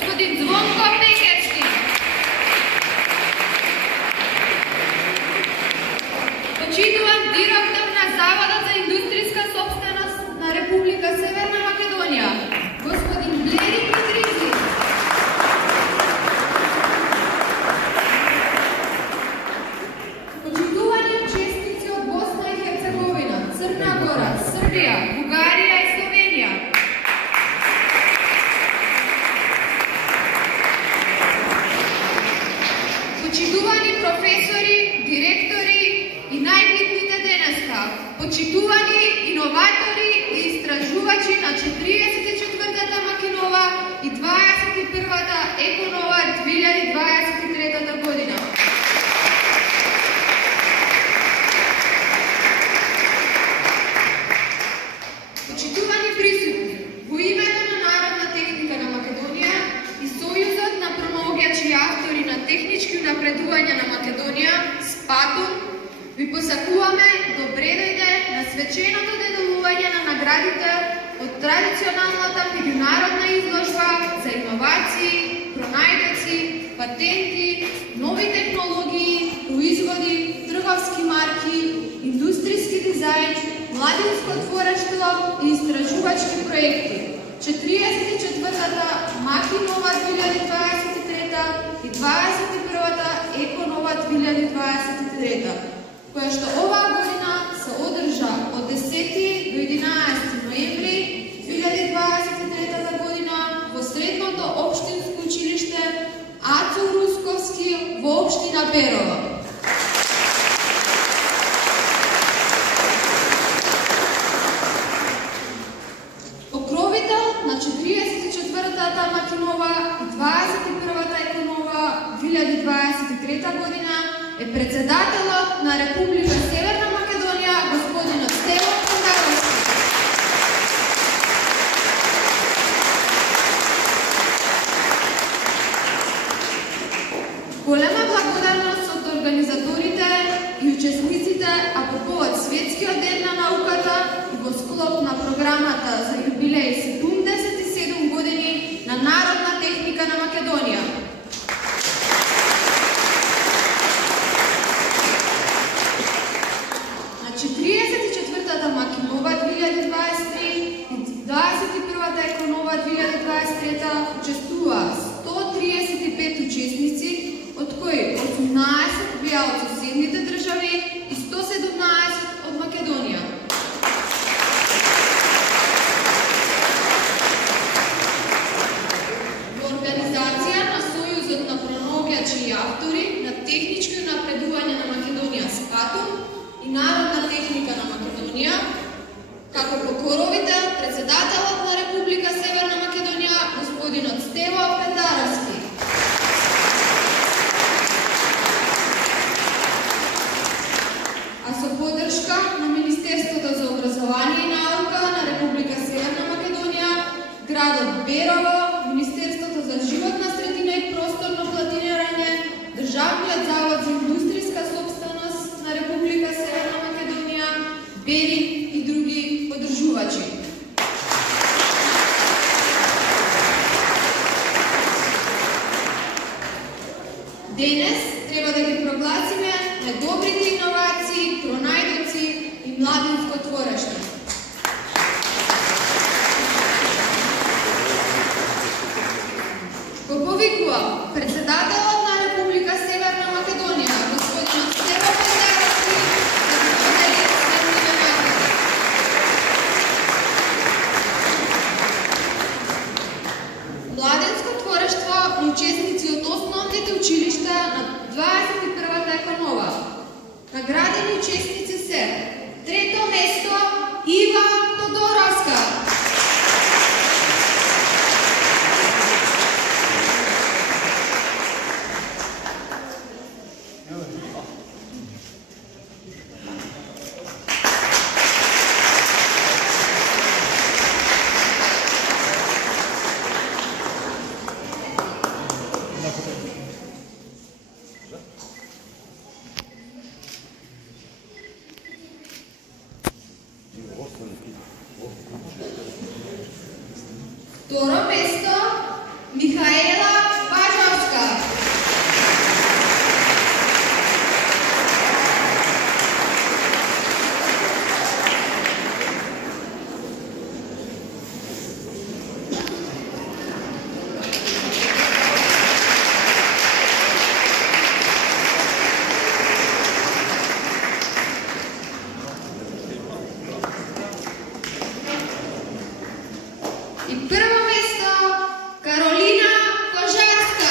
господин Звонко Пекевски. Почитуван директор на Заводот за индустријска собственост на Република Северна Македонија, господин Блери Петризи. Почитувани учесници од Босна и Херцеговина, Црна Гора, Србија, Бугарија и Словенија. Почитувани професори, директори и најбитните денеска, почитувани иноватори и истражувачи на 44-та Макинова и 21-та Еконова 2023 година. Почитувани присутни, во името на Народна техника на Македонија и Сојузот на промоуѓачи и автори на технички унапредувања на Македонија, СПАТУМ, ви посакуваме добре дојде на свеченото доделување на наградите од традиционалната меѓународна изложба за иновации, пронајдоци, патенти, нови технологии, производи, трговски марки, индустријски дизајн, младинско творештво и истражувачки проекти. 44-та Макинова 2023 и 21-та Еконова 2023, која што оваа година се одржа од 10 до 11 ноември 2023 година во Средното општинско училиште Ацо Русковски во општина Берово. Покровител на 44-та Макинова и 21-та Еконова 2023 година е председателот на Република Северна Македонија, господинот Стево Пендаровски. Голема благодарност од организаторите и учесниците, а по повод Светскиот ден на науката и во склоп на програмата за юбилеј 77 години на Народна техника на Македонија. На 44-та Макинова 2023 и 21-та Еконова 2023 учествува 135 учесници, од кои 18 беа од соседните држави и 117 од Македонија. Во организација на Сојузот на промоуѓачи и автори на технички унапредувања на Македонија СПАТУМ и Народна техника на Македонија, како покоровител председателот на Република Северна Македонија, господинот Стево Пендаровски. А со поддршка на Министерството за образование и наука на Република Северна Македонија, градот Берово, Министерството за животна средина и просторно планирање, Државниот завод за индустријска собственост на Република Северна Македонија, БЕРИК и други поддржувачи. Денес треба да ги прогласиме најдобрите иновации, пронајдоци и младинско творештво. Го повикувам председателот на Република Северна Македонија, господинот Стево Пендаровски, да ги подели следните награди. Младинско творештво на учесници од основните училишта на 21-та Еконова. Наградени учесници се: трето место Ива Тодоровска. Второ место Mihaela Bažovska. I prvo mesto Karolina Kožarska.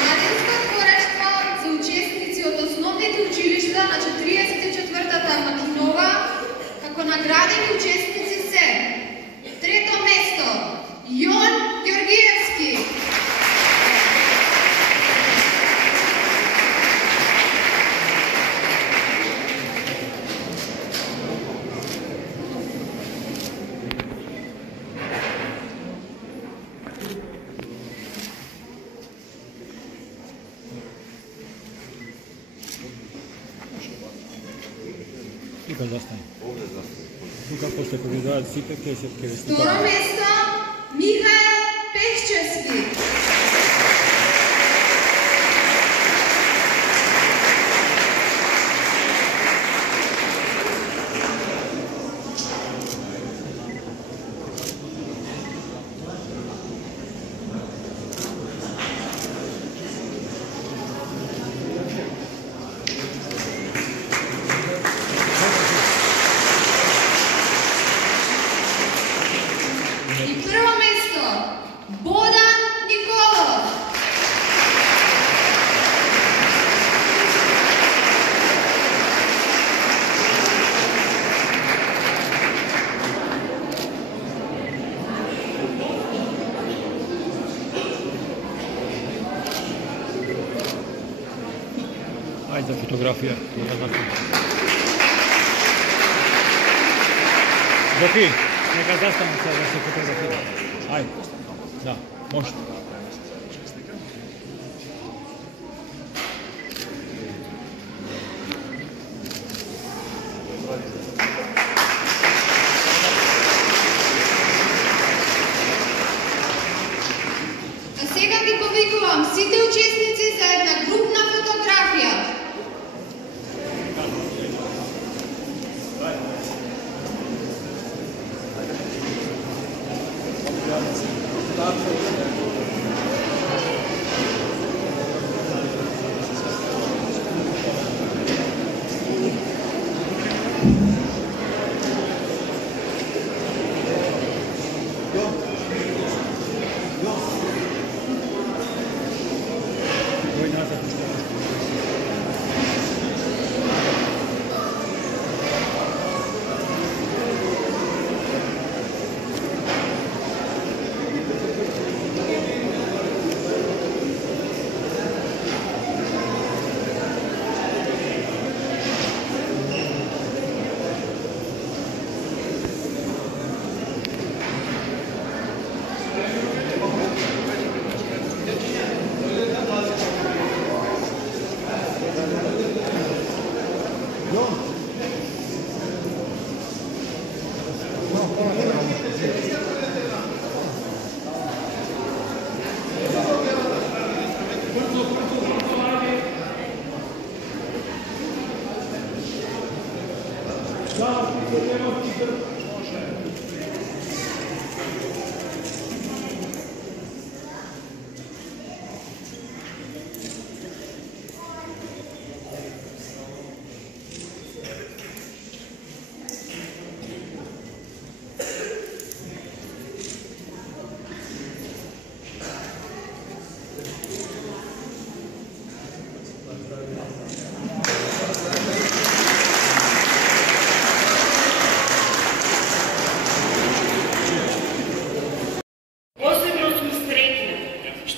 Mladinsko tвореštvo za učestnici od osnovnih učilišta na 34-ta Makinova, kako nagradeni učestnici se treto mesto Jon Georgijevski. Тук застане. Тук после побеждават всички кесетки. Второ место Михаил Пехчевски. I prvo mesto Bodan Nikolov. Ajde za fotografija. Zofi, neka zastane sad da se fotografira. Ajde. Da, može. А сега ги повикувам сите учесници за една групна фотографија. Ой, назад.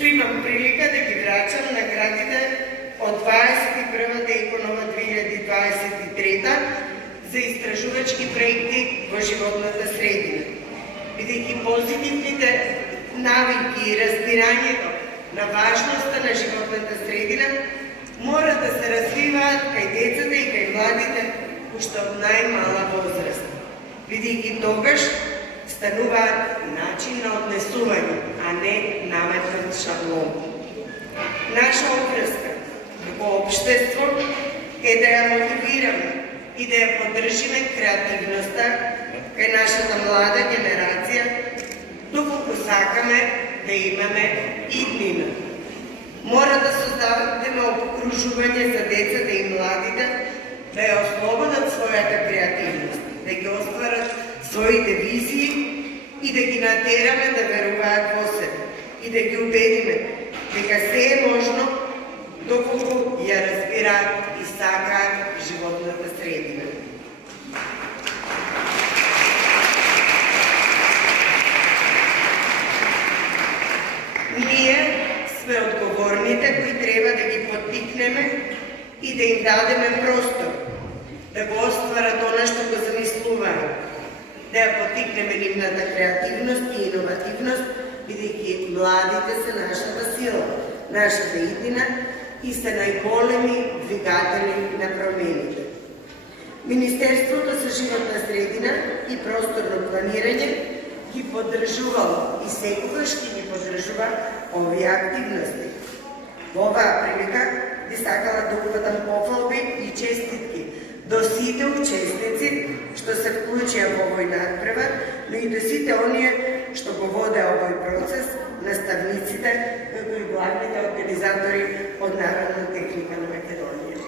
што имам прилика да ги врачам наградите од 21 Дејконова 2023 за истражувачки проекти во животната средина. Бидејќи позитивните навики и разбирањето на важноста на животната средина мора да се развиваат кај децата и кај младите уште од најмала возраст, бидејќи тогаш стануваат начин на однесување, а не наметнат шаблон. Наша обврска во општество е да ја мотивираме и да ја поддржиме креативноста кај нашата млада генерација, доколку сакаме да имаме иднина. Мора да создадеме окружување за децата и младите да ја ослободат својата креативност, да ги остварат своите визии и да ги натераме да веруваат во себе и да ги убедиме дека се е можно доколку ја разбираат и сакаат животната средина. Ние сме одговорните кои треба да ги поттикнеме и да им дадеме простор, да го остварат она што го замислуваат, да ја поттикнеме нивната креативност и иновативност, бидејќи младите се нашата сила, нашата иднина и се најголеми двигатели на промените. Министерството за животна средина и просторно планирање ги поддржувало и секогаш ги поддржува овие активности. Во оваа прилика би сакала да упатам пофалби и честитки до сите учесници што се вклучија во овој надпревар, но и до сите оние што го воде овој процес, наставниците, како и главните организатори од Народна техника на Македонија.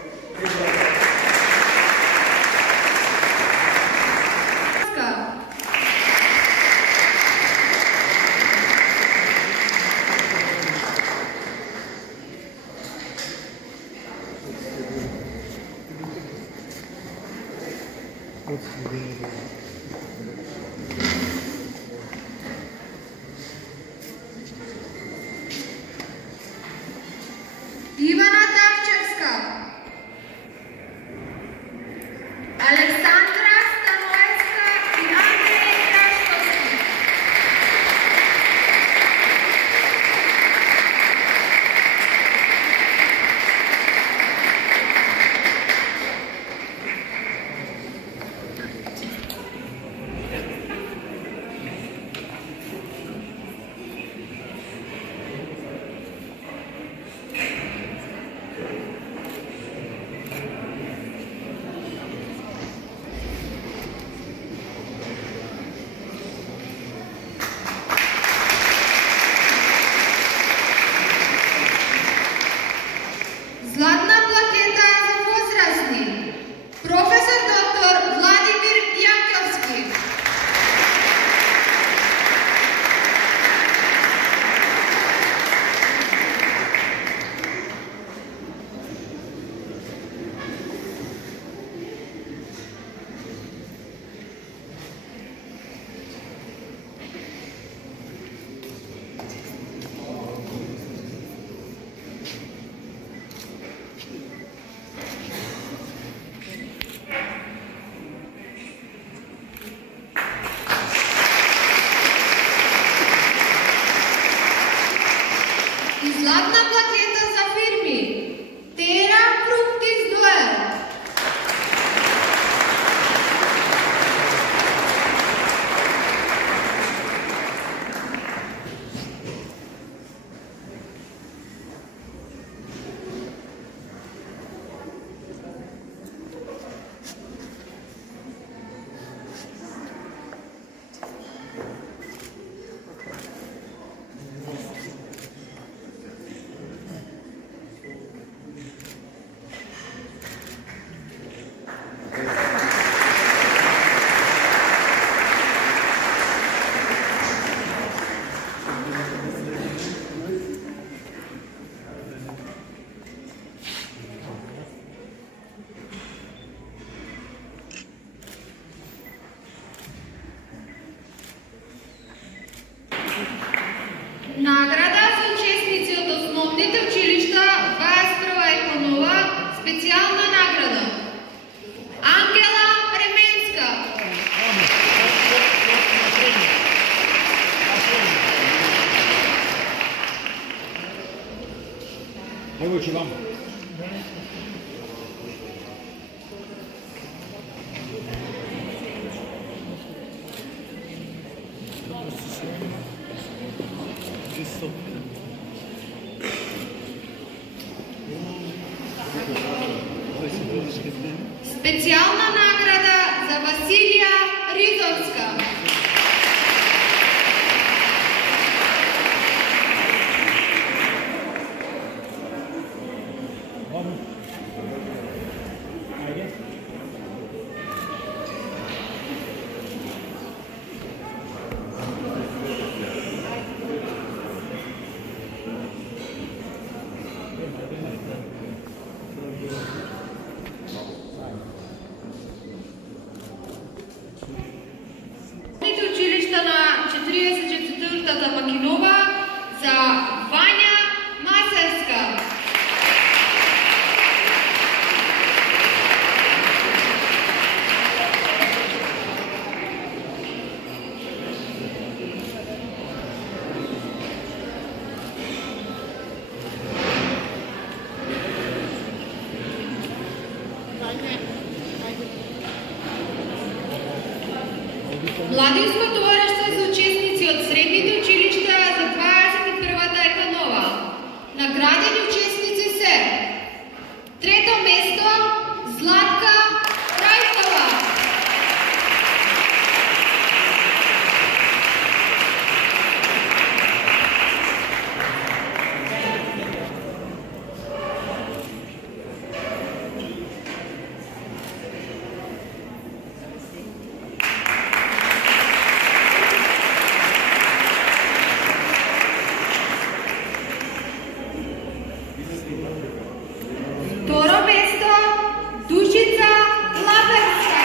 Ивана Давчевска, Александра Станоевска и Андрей Крашковски. Златна плакета за возрастни. Професор доктор Владимир Јаковски. И златна плакета за фирми Тера Фруктис Дуел. Evo ću vam. Специална награда за Василија Ризовска. Училишта на 44-та Макинова за Вања Масерска. Младинско товариштво за учесници од средните училишта за 21-та Еканова. Наградени учесници се: трето место Златка Рајтова. Второ место Душица Лаберска.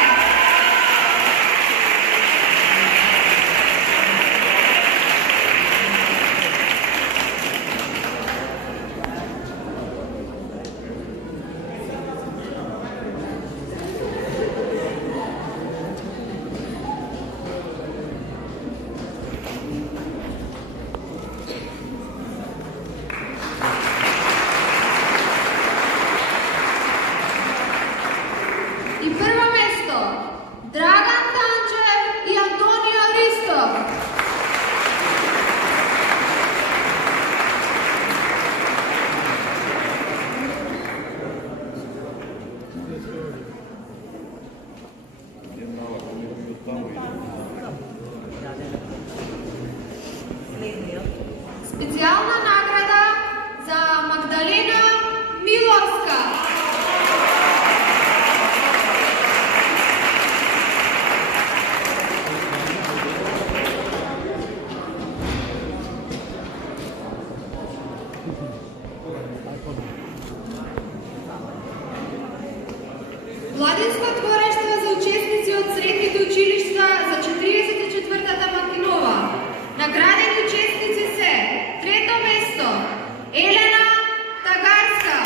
И прво место Драган Танчев и Антонио Ристов. Специална награда за Магдалена Миловска. Младинско творештво за учесници од средните училишта за 44-та Макинова. Наградени учесници се: трето место Елена Тагарска.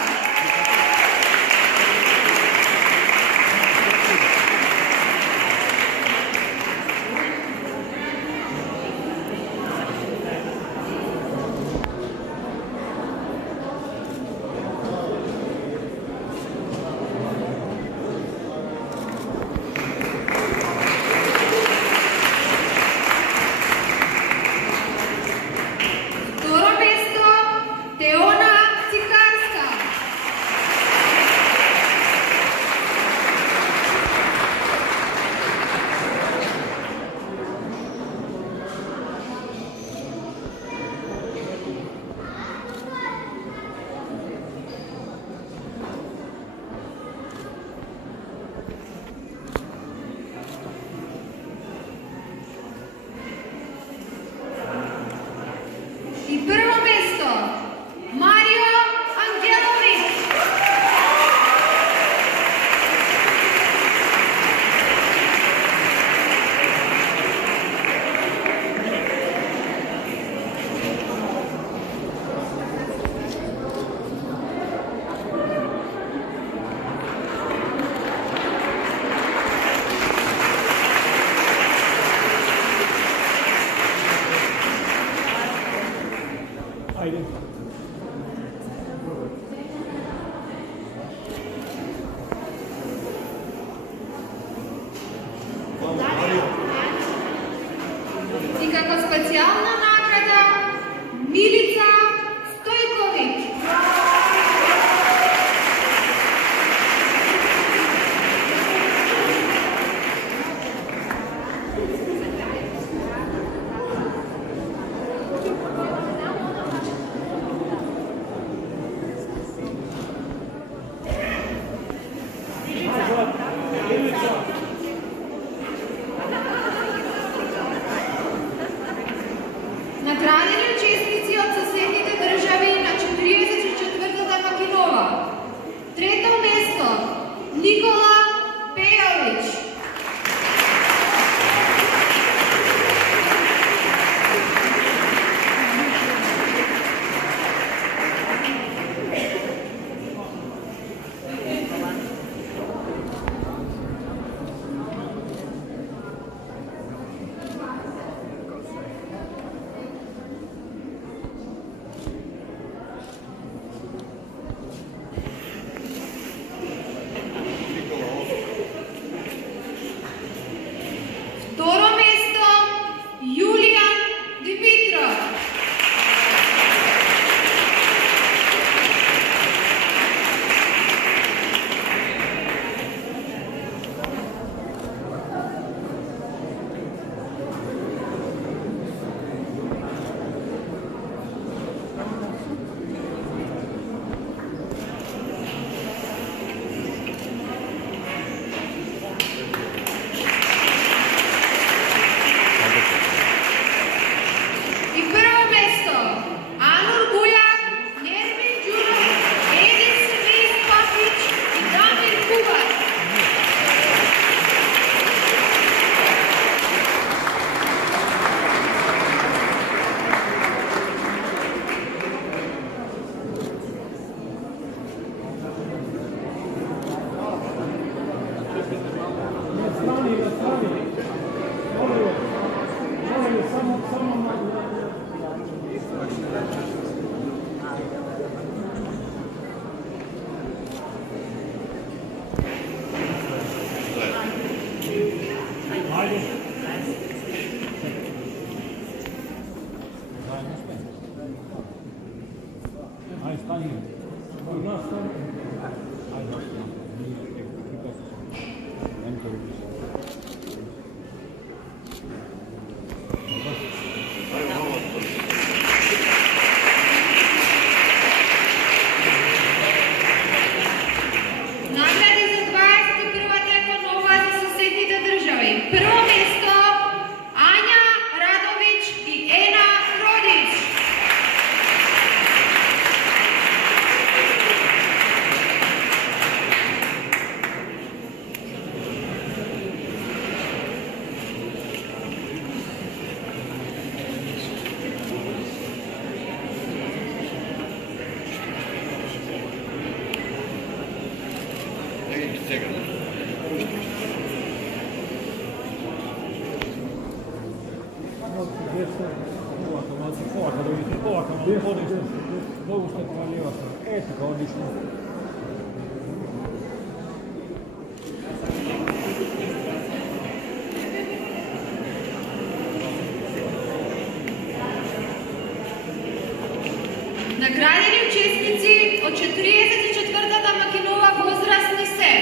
Nagradeni učesnici od 44-та Макинова возрастни се.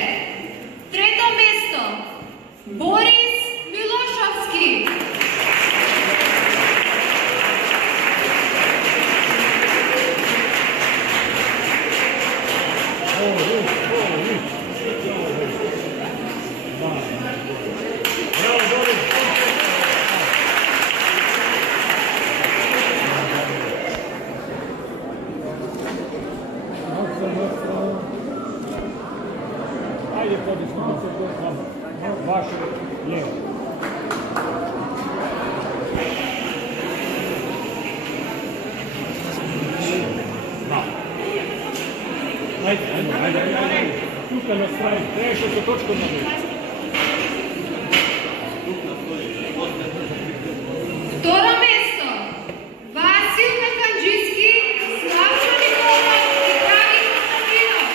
Трето место Борис Милошовски. Второ место Васил Механджийски, Славчо Николов и Драги Константинов.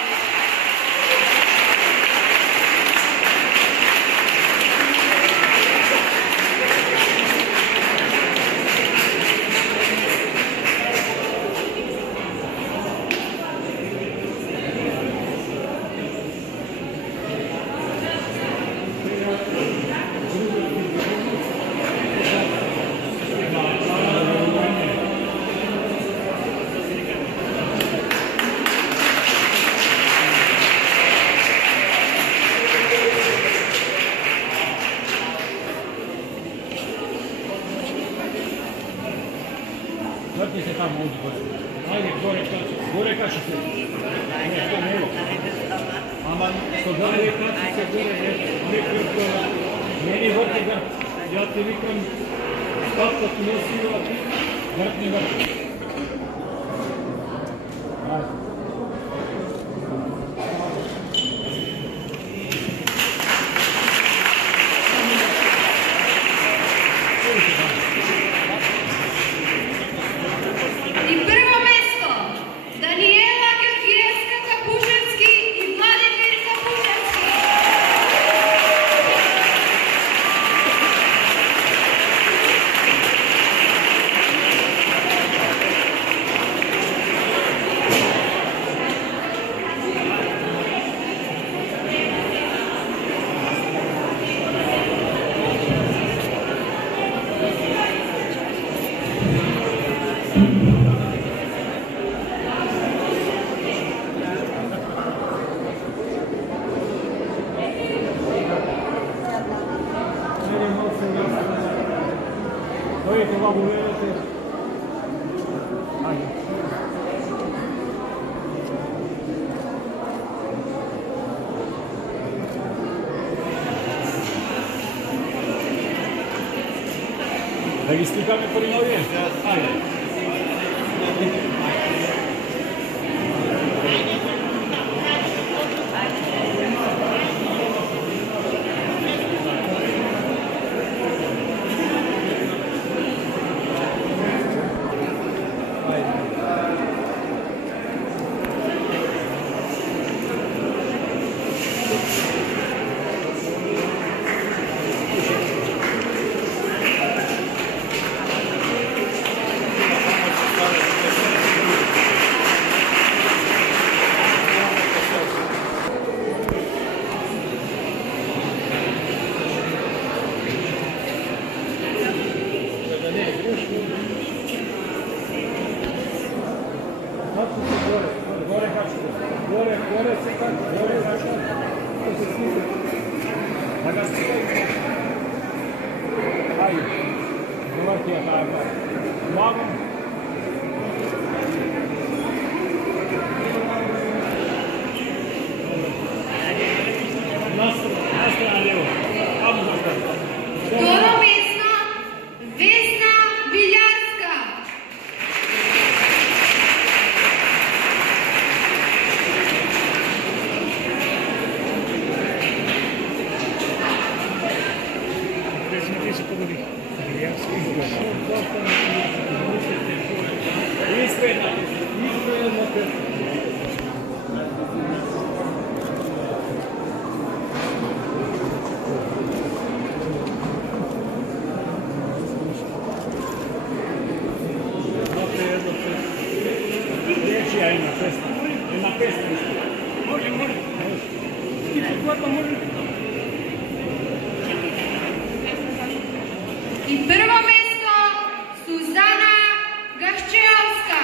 Vrti se tamo ovdje gore. Ajde, gore kačice. Ne, to nema. Ama što dalje kačice gore, ne krpova. Meni vrti ga, ja ti vikam, kako ti nosio, a ti vrtni vrti. Ajde. И прво место Даниела Георгиевска-Капушевски и Владимир Капушевски. Dovete va volete. Ajde. Registrirate per il Oriente? Ajde. Gore se tako, gore račun, to se snite. Da ga snite. Ajde, dovrti je tako. Magom. Nastrana lijevo. Второ место Весна Билярска. Смотри, се погоди. Билярска и Искрена. И прво место Сузана Гашчеовска.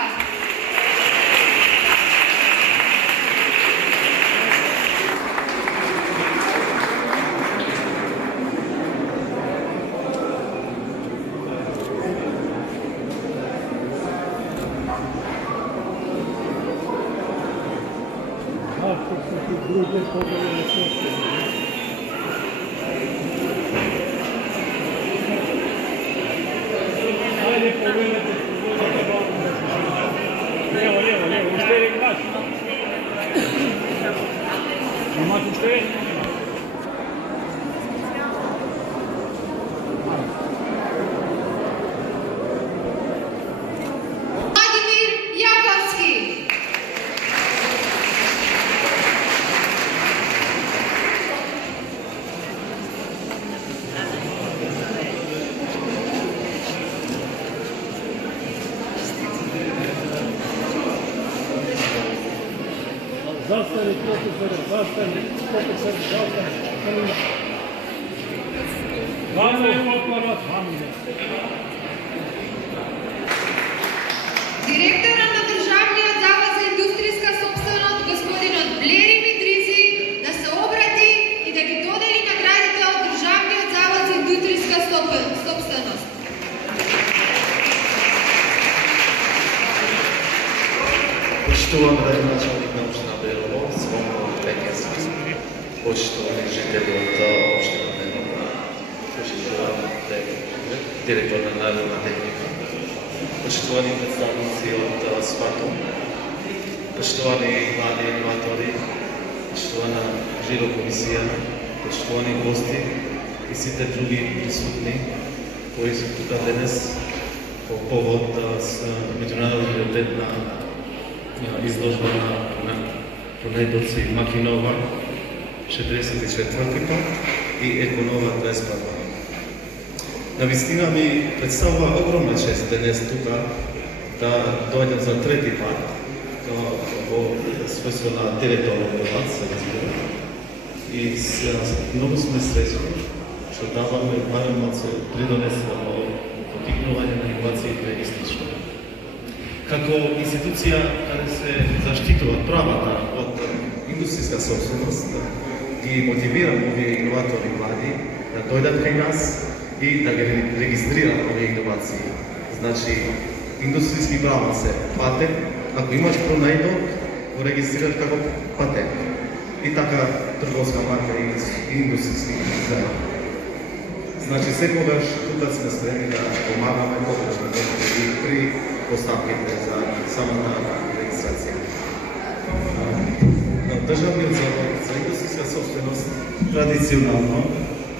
Lijevo, ušteri glas. Imate ušteri? Vladimir Jakovski. Zastani, profesore, zastani. Vamo je otvarat, vamo je. Директора на Државниот завод за индустријска сопственост господинот Блери Митризи да се обрати и да ги додели наградите од Државниот завод за индустријска сопственост. Почитувам градоначалник на општина Белово, Звонко Пекински, почитувани жители од општина Белово, почитувам директор на Народна техника, почитувани представници од СФАТО, почитувани млади аниматори, почитувана жиро комисија, почитувани гости и сите други присутни кои се тука денес по повод с меѓународниот ден на изложба на Ронедоци Макинова 44-та и Еконова 21-та. Навистина ми представува огромна чест денес тука да дојдем за трети пат во својство на директор на разбира. И многу сме среќни што даваме барем да се придонесува во потикнување на инновациите и слично. Како институција каде се заштитува правата од индустријска собственост, ги мотивирам овие иноватори млади да дојдат кај нас и да ги регистрираат овие иновации. Значи, индустријски права се патент, ако имаш пронајдок, го регистрираш како патент. И така трговска марка и индустријски дизајн. Значи, секогаш тука сме спремни да помагаме повеќе и при поставките за самата регистрација. Државниот завод за индустријска собственост традиционално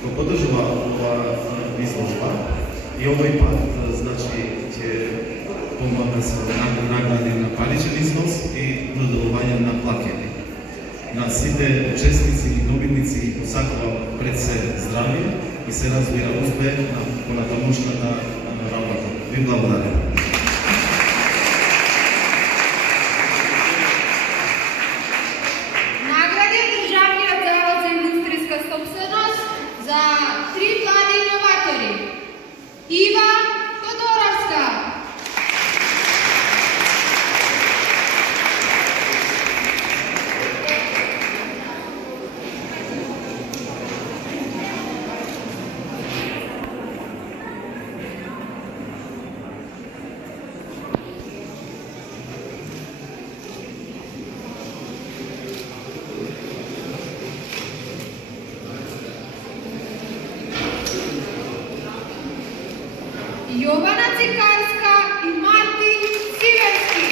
го поддржува оваа изложба и овој пат, значи, ќе помага со награди на паричен износ и доделување на плакети. На сите учесници и добитници ги посакувам пред се здравје и се разбира успех на понатамошната работа. Ви благодарам. Награди Државниот завод за индустријска собственост за 3 млади иноватори. Ива Тодоровска. Јована Цикарска и Мартин Сиверски.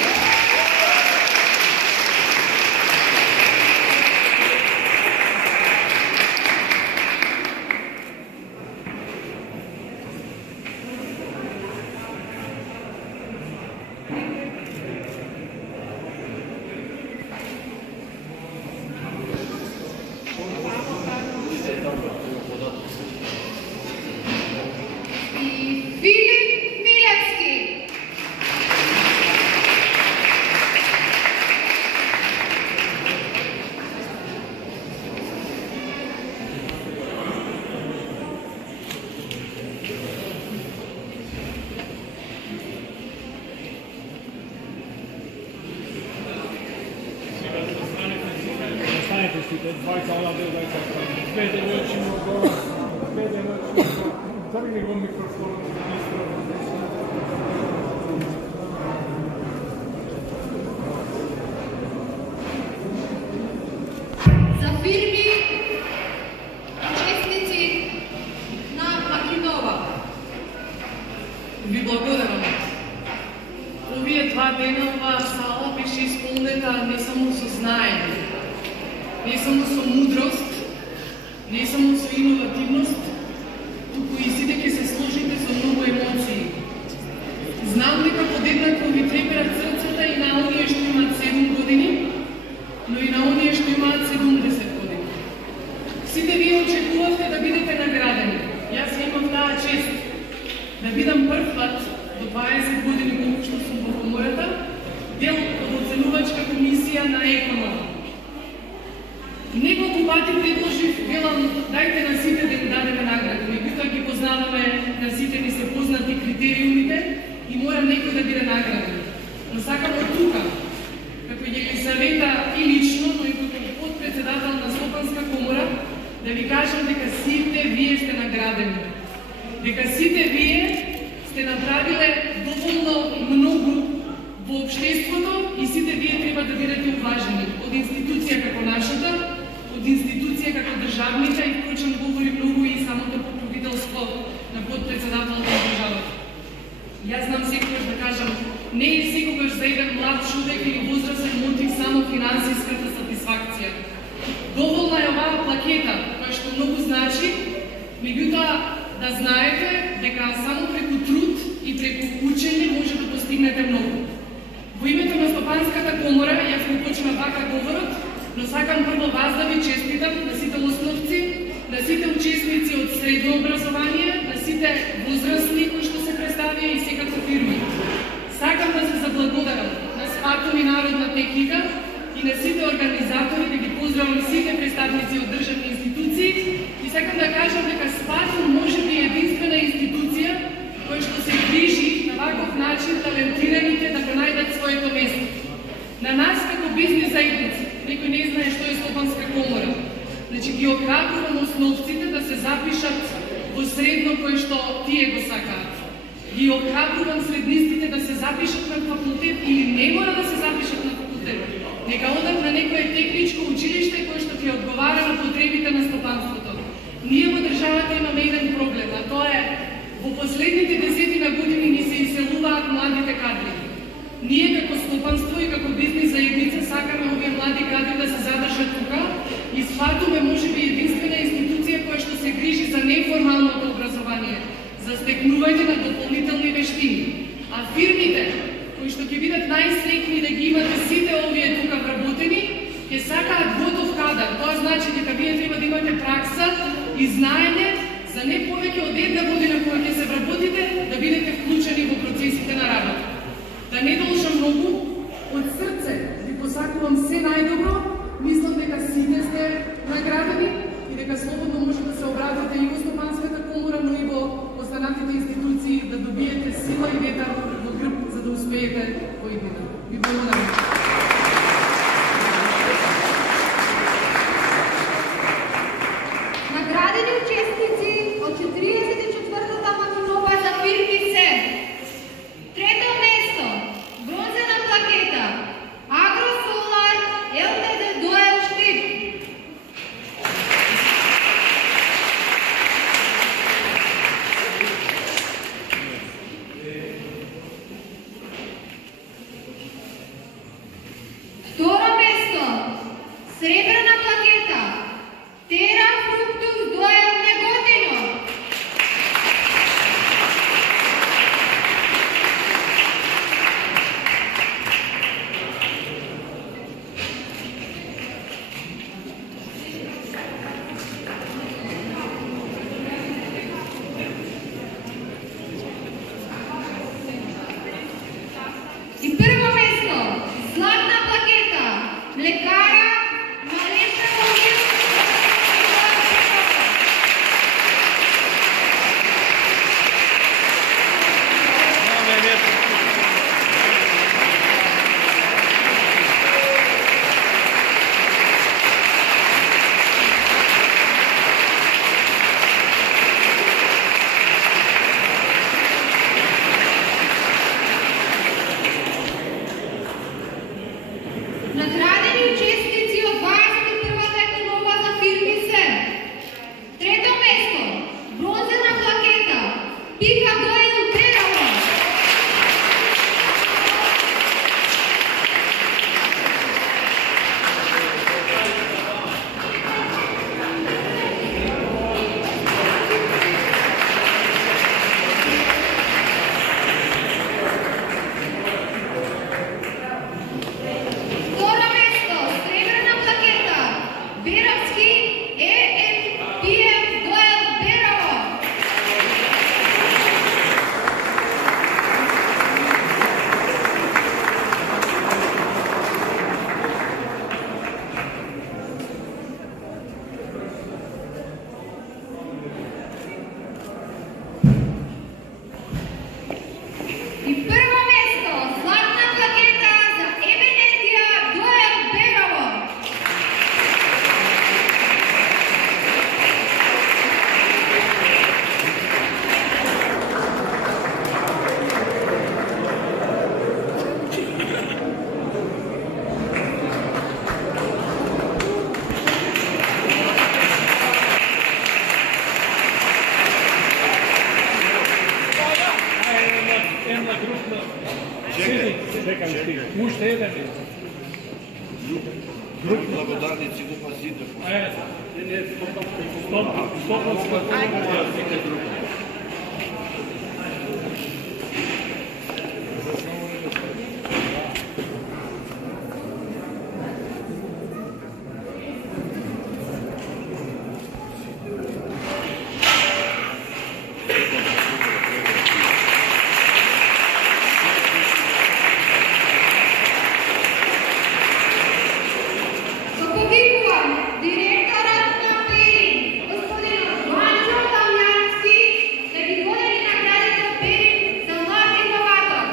Ви благодарам. Овие 2 дена оваа сала беше исполнета не само со знаење, не само со мудрост, не само со иновативност, туку и сите ќе се сложите со многу емоции. Знам дека подеднакво ви треперат срцата и на оние што имаат 7 години, но и на оние што имаат 70 години. Сите вие очекувавте да бидете наградени. Јас имам таа чест да бидам прв пат до 20 години колку што сум во комората, дел од оценувачка комисија на Економ. Неколку пати предложив, велам, дајте на сите да им дадеме награди, меѓутоа ги познаваме, на сите ни се познати критериумите и мора некој да биде награден. Но сакам од тука, како Елисавета и лично, но и како подпредседател на Стопанска комора, да ви кажам дека сите вие сте наградени. Дека сите вие сте направиле доволно многу во општеството и сите вие треба да бидете уважени од институција како нашата, од институција како државните и впрочем говори многу и самото покровителство на подпредседателот на државата. Јас знам секогаш да кажам, не е секогаш за еден млад човек или возрастен мотив само финансиската сатисфакција. Доволна е оваа плакета, која што многу значи, меѓутоа да знаете дека само преку труд и преку учење може да постигнете многу. Во името на Стопанската комора, јас го почнав вака говорот, но сакам прво вас да ви честитам, на сите основци, на сите учесници од средно образование, на сите возрастни кои што се представија и секако фирми. Сакам да се заблагодарам на Спатум и Народна техника и на сите организатори, да ги поздравам сите представници од државни институции и сакам да кажам дека Спатум може би е единствена институција која што се грижи на ваков начин талентираните да го најдат своето место. На нас како бизнес заедница, некој не знае што е Стопанска комора, значи ги охрабрувам основците да се запишат во средно кој што тие го сакаат. Ги охрабрувам среднистите да се запишат на факултет или не мора да се запишат на факултет. Нека одат на некое техничко училиште кој што ќе одговара на потребите на стопанството. Ние во државата имаме еден проблем, а тоа е во последните 10 години ни се иселуваат младите кадри. Ние како стопанство и како бизнес заедница сакаме овие млади кадри да се задржат тука и Спатуме можеби единствена институција која што се грижи за неформалното образование, за стекнување на дополнителни вештини. А фирмите кои што ќе бидат најсреќни да ги имате сите овие тука вработени, ќе сакаат готов кадар. Тоа значи дека вие треба да имате пракса и знаење за не повеќе од 1 година кога ќе се вработите, да бидете вклучени во процесите на работа. Да не должам многу, од срце ви посакувам се најдобро, мислам дека сите сте наградени и дека слободно може да се обратите и во Стопанската комора, но и во останатите институции да добиете сила и ветар во грб за да успеете во иднина. Ви благодарам. Наградени учесници од 44-та Макинова за фирми се: трето место, бронзена плакета, Агросолар ЛТД Дуел Штип. Srebrna plaketa Tera Fructus Doel Negotino. И първо место, златна плакета, млекара Малеша Вългин. Наградени участници от 21-та економа за фирми се: трето место, бронзена плакета Пика Дойл Берова. Второ место, сребрена плакета Беровски ЕМПМ Дойл Берово. И първо место, златна плакета за Еменергия Дойл Берово. Една групна. Чекай, стига. Уште еден е. Благодарници го пасите. Заповикувам директорът на Перин, господин Ванчо Дамянски, да ги подели наградите от Перин за млад иноватор.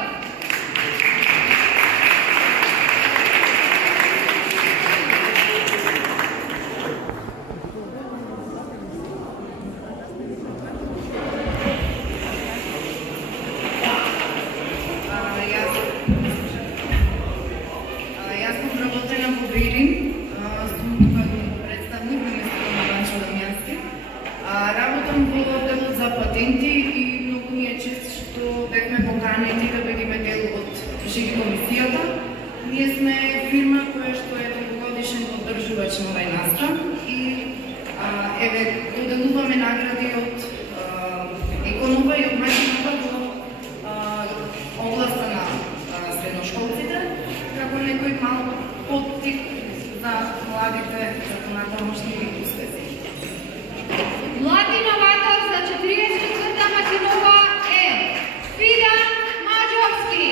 Јас сум работена во Берин, сум представник на местото на Ванчо Дамјански. Работам во делот за патенти и многу ми е чест што бевме поканени да бидеме дел од жири комисијата. Ние сме фирма која што е долгогодишен поддржувач на овај настан и еве доделуваме награди од Еконова и од Мајчинова во областа на средношколците, како некој мал поттик за младите за понатамошни успеси. Млад иноватор за 44-та Макинова е Фидан Маджовски.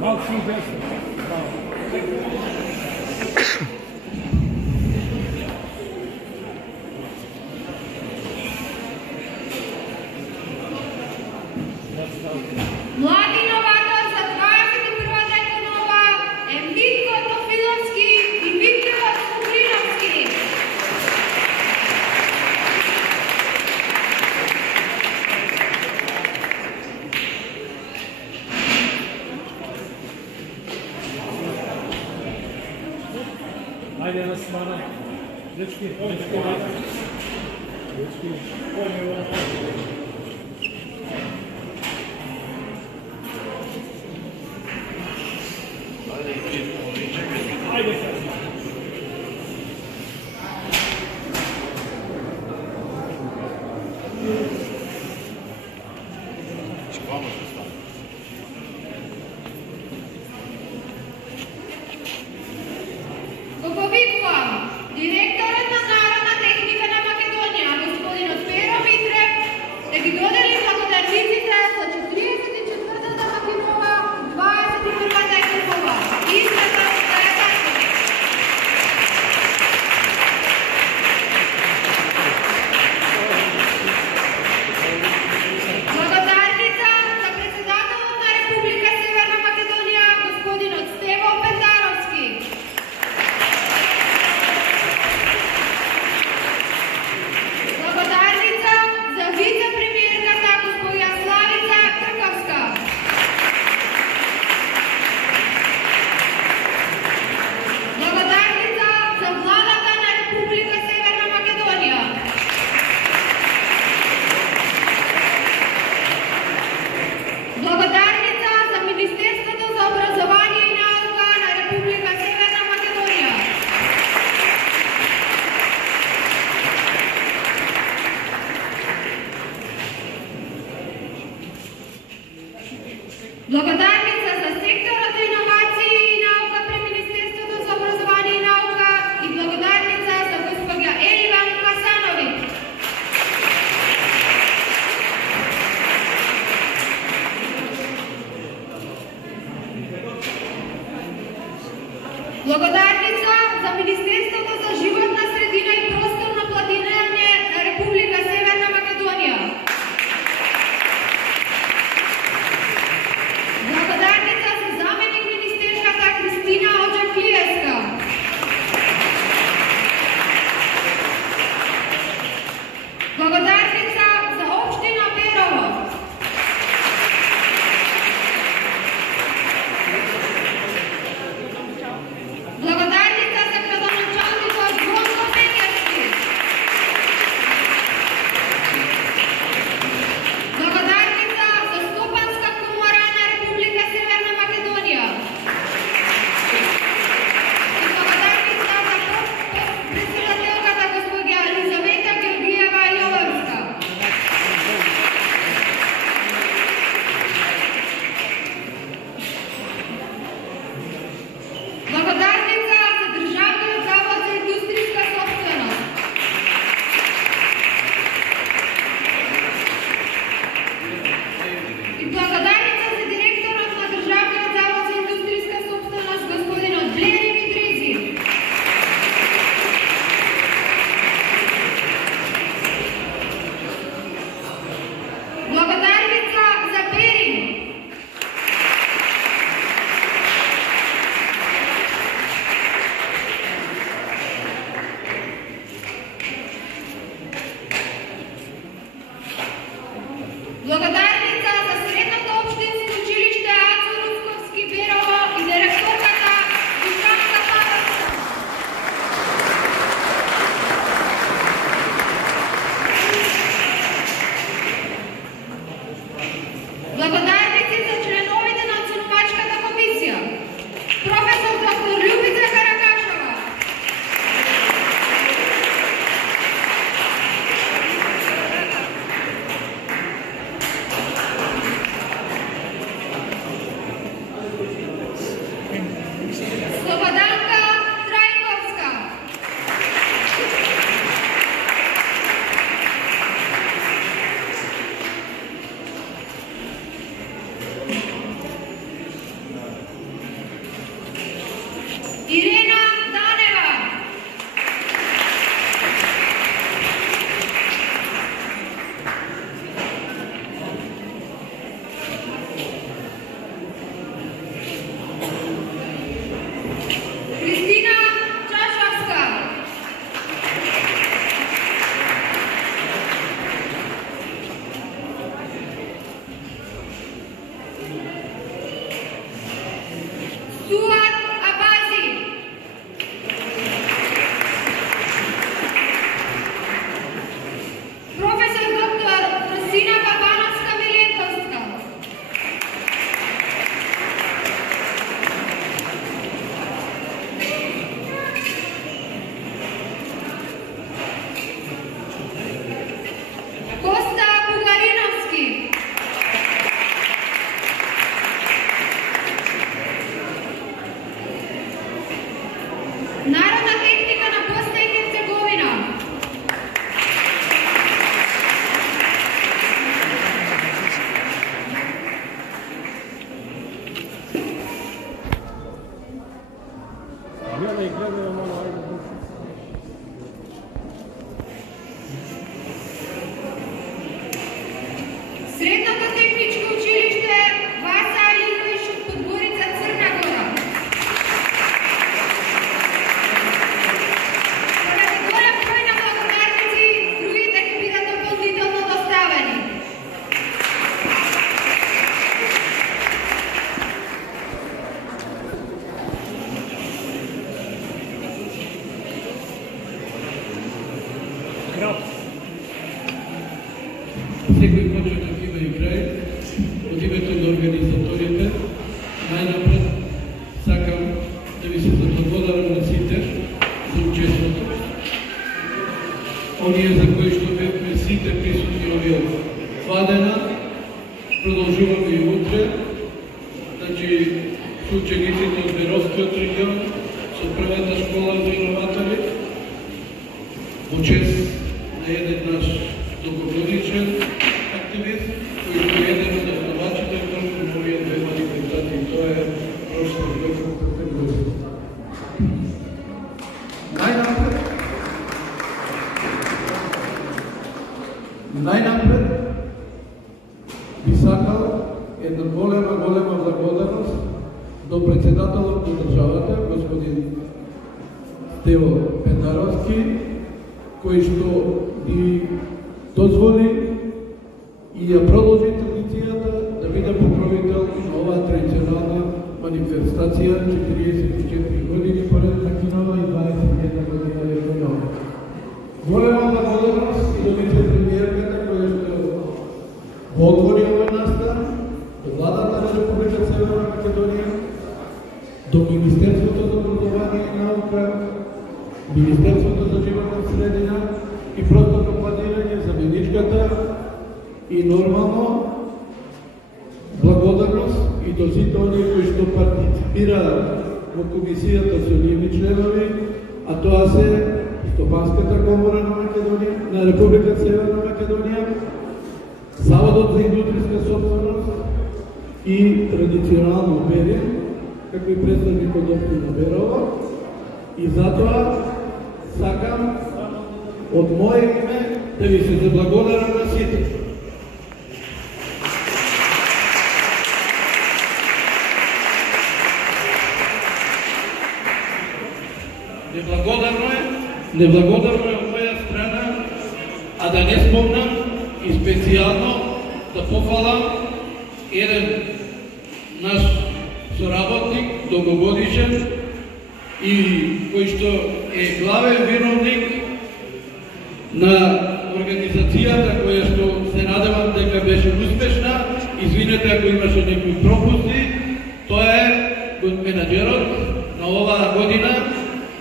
Малко си десно. Млад иноватор за 21-та економа е Митко Тофиловски и Виктор Куприновски. Ajde na smana. Dečki, dečki. Благодарница за секторот иновации и наука при Министерството за образование и наука и благодарница за госпожа Еливан Хасановиć. Благодарница за Министерството за животна средина и просторно планирање на Република Северна Македонија. Благодарница за заменик министерката Кристина Оджаклиевска. Благодарница за општина Берово. Благодарница за градоначалникот Звонко Меѓарски. Благодарница за Стопанска комора на Република Северна Македонија. И благодарница за председателката госпожа Елизавета Георгиева Јовевска. Благодарница за Државниот завод за индустријска собственост. И благодарница за директорот на Државниот завод за индустријска собственост господинот Блери Мидризи. Благодарница за Берин. Благодарница за Средното општинско училиште Ацо Русковски Берово и директорката Душанка Павловска. Благодарници за членовите на оценувачката комисија. Професор доктор Љубица Каракашова. Слободанка Трајковска. Ирена Данева. Кристина Чашовска. Суат Абази. Професор доктор Русина Бабановска-Миленковска. Коста Бугариновски. Народна техника на Босна и Херцеговина. Гледай, гледай, мало, айде. Средното техничко училиште Васа Аликович од Подгорица, Црна Гора. Поради голем број на благодарници, другите ќе бидат дополнително доставени. Крап. Секој почеток има и крај. Од името на организаторите, најнапред сакам да ви се заблагодарам на сите за учеството. Оние за кои што бевме сите присутни овие 2 дена, продолжуваме и утре, значи со учениците од Беровскиот регион, со првата школа за иноватори, во чест на еден наш долгогодишен активист, кој е еден од основачите на овие две манифестации. Тоа е прошло Вековната година. Најнапред би сакал една голема благодарност до председателот на државата, господин Стево Пендаровски, кој што ни дозволи и ја продолжи традицијата да биде покровител на оваа традиционална манифестација 44 години поред на Кинова и 21 година е Кинова. Голема благодарност и до вице-премиерката која што го отвори овој настан, до владата на Република Северна Македонија, до Министерството за образование и наука, Министерството за животна средина и просторно планирање за Меничката и нормално благодарност и до сите оние кои што партиципираат во комисијата со нивни членови, а тоа се Стопанската комора на Македонија, на Република Северна Македонија, Заводот за индустријска собственост и традиционално Берин, како и представникот општина Берово. И затоа сакам од моје име да ви се заблагодарам на сите. Неблагодарно е од моја страна, а да не спомнам и специјално да пофалам еден наш соработник, долгогодишен и кој што е главен виновник на организацијата која што се надевам дека беше успешна. Извинете ако имаше некои пропусти. Тоа е менаџерот на оваа година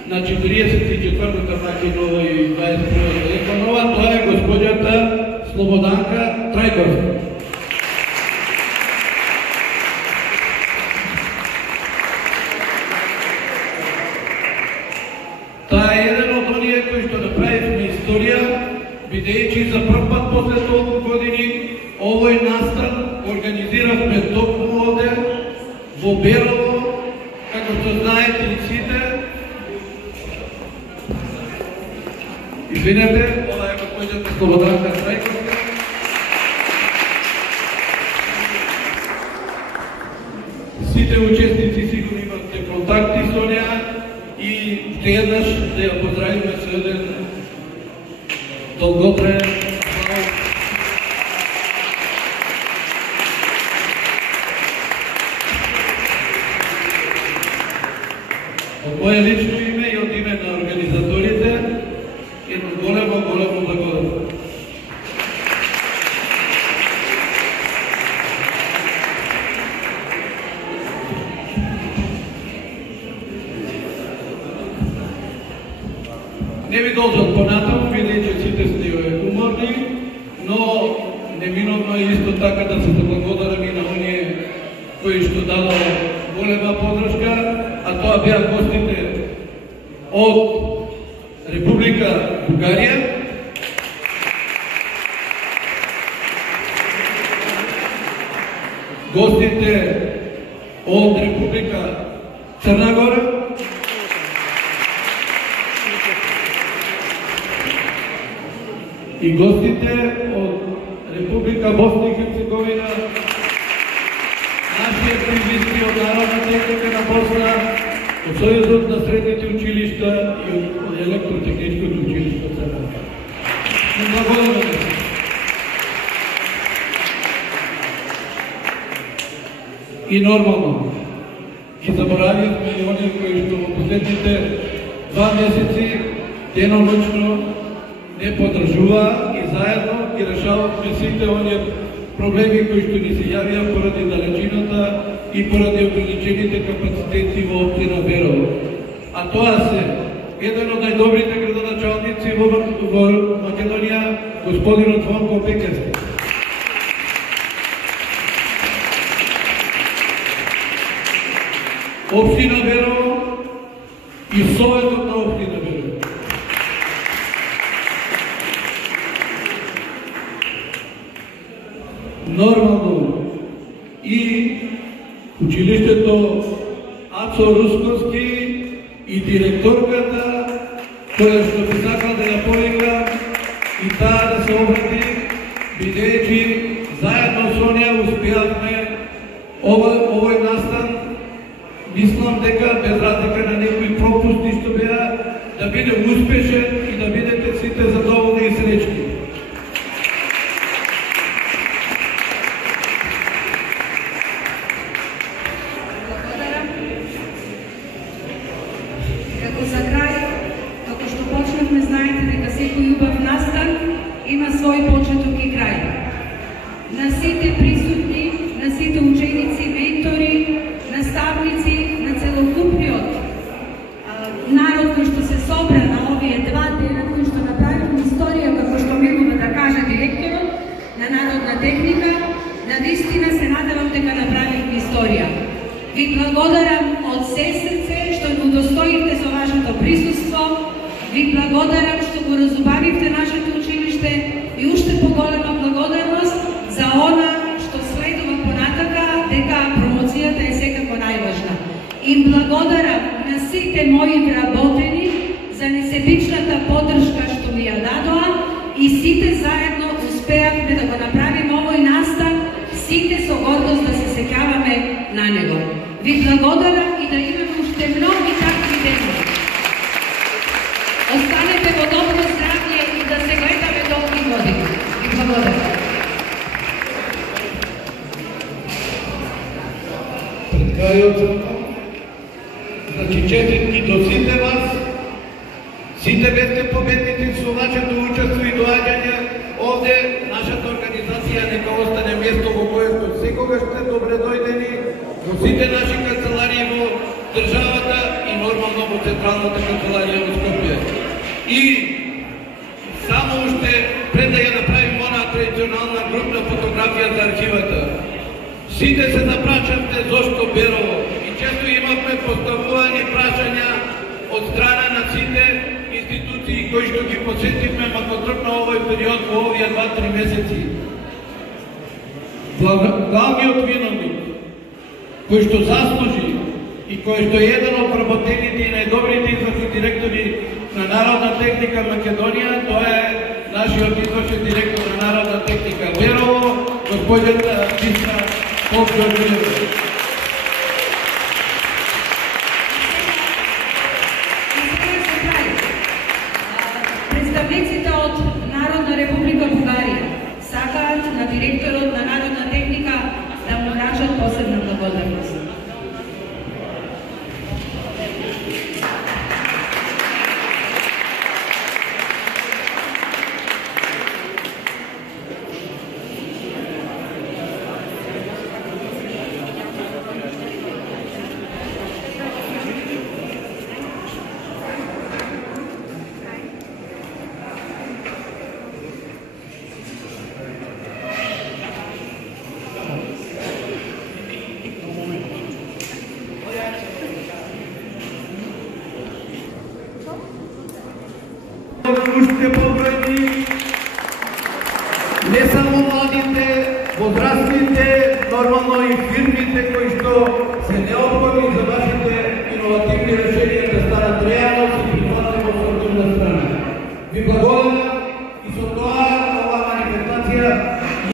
на 44-та Македонија и 21-та Еконова, тоа е госпоѓата Слободанка Трајковска. Таа е еден од оние кои што направивме историја, бидејќи за прв пат после толку години овој настан организиравме токму овде во Берово, како што знаете и сите. Извинете, ова е госпоѓата Слободанка Трајковска. Сите учесници сигурно имате контакти со неа и уште еднаш да ја поздравиме со еден долготраен аплауз. Од моје лично име и од име на организаторите, едно големо благодарност. Не ви должат понатаму, бидејќи сите сте уморни, но неминовно е исто така да се заблагодарам и на оние кои што дадоа голема подршка, а тоа беа гостите од Република Бугарија, гостите од Република Црна Гора, и гостите од Република Босна и Херцеговина, нашиот активисти од Народна техника на Босна, од Сојузот на средните училишта и од Електротехничкото училиште Црна Гора. Благодарам. И нормално, ги заборавивме и оние кои што во последните 2 месеци деноночно не подржуваа и заедно ги решававме сите оние проблеми кои што ни се јавија поради далечината и поради ограничените капацитети во општина Берово. А тоа се еден од најдобрите градоначалници во Македонија, господинот Вонко Пекарски. општина Берово и Советот на општина Берово. Нормално и училиштето Ацо Русковски и директорката, која што би сакал да ја повика и таа да се обрати, бидејќи заедно со неа успеавме овој настан, мислам дека без разлика на некои пропусти што беа, да биде успешен и да бидете сите задоволни и среќни. Има свој почеток и крај. На сите присутни, на сите ученици, ментори, наставници, на целокупниот народ кој што се собра на овие два дена, кои што направивме историја, како што милува да каже директорот на Народна техника, навистина се надевам дека направивме историја. Ви благодарам од се срце што го удостоивте со вашето присуство. Ви благодарам што го разубавивте нашето училиште и уште поголема благодарност за она што следува понатака, дека промоцијата е секако најважна. Им благодарам на сите мои вработени за несебичната поддршка што ми ја дадоа и сите заедно успеавме да го направиме овој настан, сите со гордост да се сеќаваме на него. Ви благодарам и да имаме уште многи такви денови. Останете во добро здравје и да се гледаме долги години. И благодарам. Пред крајот, значи честитки до сите вас, сите бевте победници со вашето учество и доаѓање овде, нашата организација нека остане место во което секогаш сте добре дојдени, во сите наши канцеларии во државата и нормално во Централната канцеларија во Скопје. И само уште пред да ја направим она традиционална групна фотографија за архивата. Сите се запрашавте зошто Берово и често имавме поставувани прашања од страна на сите институции кои што ги посетивме мако тргна овој период во овие 2-3 месеци. Главниот виновник кој што заслужи и кој што е еден од вработените и најдобрите извршни директори на Народна техника Македонија, тоа е нашиот извршен директор на Народна техника Берово, господин Бисра Попјорджиев. Представниците од Народна република Бугарија сакаат на директорот на Народна техника да му врачат посебна благодарност. Уште побројни, не само младите, возрастните, нормално и фирмите кои